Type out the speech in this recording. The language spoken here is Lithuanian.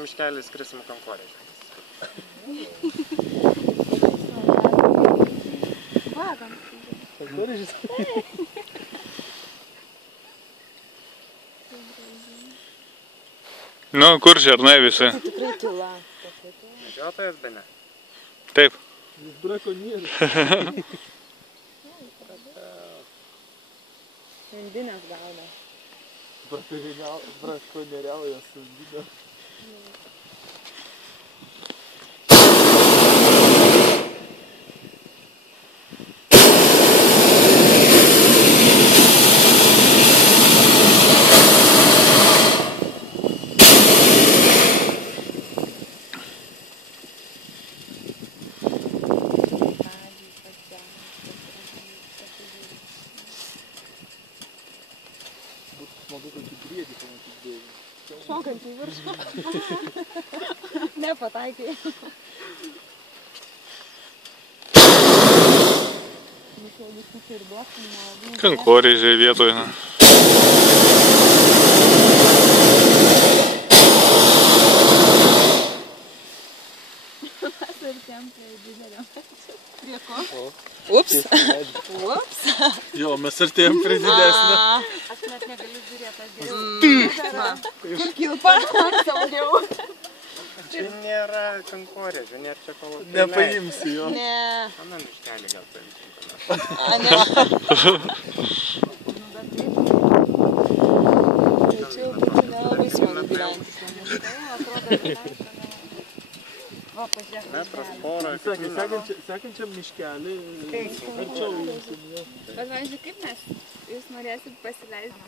Miškelį skrisim kankorį. Vagam. Kankorį žis? Nu, kur žernai visi? Tai tikrai tyla. Medžiotojas bene. Taip. Jis brakonierius. Indinės gauda. Brakonieriauja su indinė. Smagu tokį briedį pamatyti dėvį. Šokant į viršų. Nepataikai. Kankorėžiai vietoje. Prie ko? Ups. Ups. Jo, mes artėjom prie didesnio. Aš net negaliu žiūrėti, aš geriau. Kur kilpa? Saugiau. Čia nėra kankorėžių, nėra čia kolo. Nepaimsi jo. Ne. Ana miškelį gal paimsim. A, ne. Tai čia jau būtų nelabai smagu gyventi. Va, pažiūrėk. Metras porą. Sekančiam miškelį arčiau imsim. Bet, važiuoju, kaip mes? Jūs norėsit pasileisti